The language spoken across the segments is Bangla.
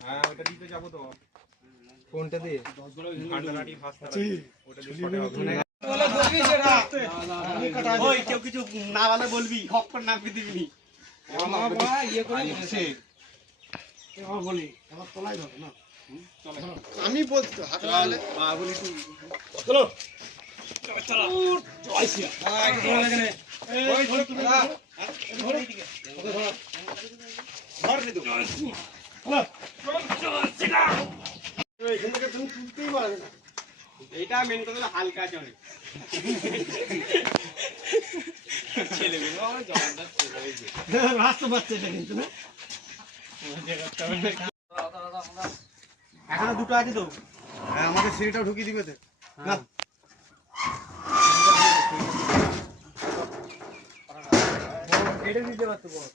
হ্যাঁ ওটা দিতে যাবো তো। কোনটা দিয়ে? কেউ কিছু না বলে বলবি, হক করে নামবি দিবি। আমি বলছি হাতে লাগালে বলি তুই চলো এইটা মেন কথা হালকা আছে অনেক ছেলেগুলো আমার জবানটা রাস্তা পাচ্ছে এটা কিন্তু না এখনো দুটো আছে তো। হ্যাঁ আমাদের সিঁড়িটাও ঢুকিয়ে দিবে তো না এটা দিতে পারতো বড়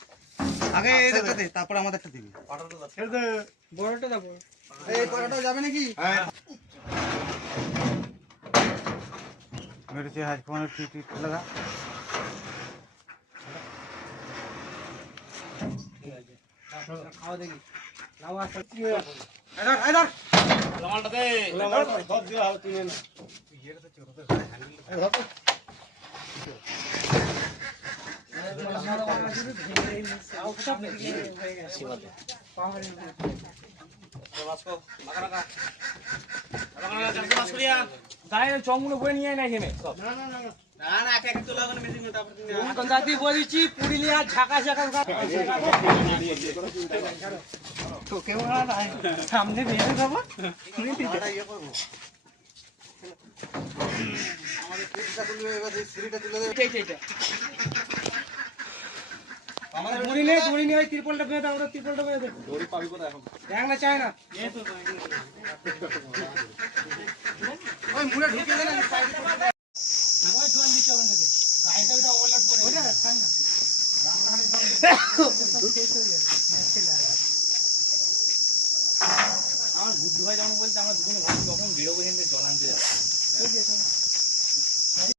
আগে এটাতে দে তারপর আমাদেরটা দিবি ছেড়ে দে বড়টা দাও এই পড়াটাও যাবে নাকি হ্যাঁ मेरे से आज फोन ठीक लगा খাওয়া দেখি নাও আসছে इधर इधर লামালটা দে सब दिया हो तूने ना ये तो चोरते है धर চংগুলো বয়ে নিয়ে না এখানে ना ना ना না না এক এক তোলা করে মেশিন তারপর তুমি এখন দাদি বলেছি পুরি নিয়ে আর ঝাঁকা ঝাঁকা তোকে বলা নাই সামনে বের যাবো बड़ा ये করব আমাদের সিঁড়িটা তুলে এবার এই সিঁড়িটা তুলে দে এইটা আমাদের দড়ি নিয়ে ওই ত্রিপলটা বেঁধে আমরা ত্রিপলটা বেঁধে দড়ি পাবি কোথায় এখন দেখ না চায় না ওই মুড়ে ঢুকিয়ে দে না সাইড ওই জল দিতে হবে নাকি গাড়িটা ওটা ওভারলোড করে ওটা রাখ না আমার গুড্ডু ভাই যখন বলছে আমরা দুজনে ভাবছি কখন বেরোবো এখান থেকে জল আনতে যাবো